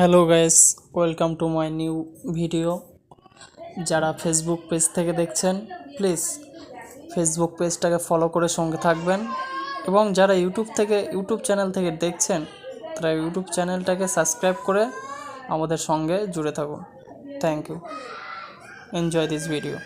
Hello guys, welcome to my new video. যারা Facebook page থেকে দেখছেন, প্লিজ ফেসবুক পেজটাকে ফলো করে সঙ্গে থাকবেন, এবং যারা ইউটিউব চ্যানেল থেকে দেখছেন তারা ইউটিউব চ্যানেলটাকে সাবস্ক্রাইব করে আমাদের সঙ্গে জুড়ে থাকুন। Thank you. Enjoy this video.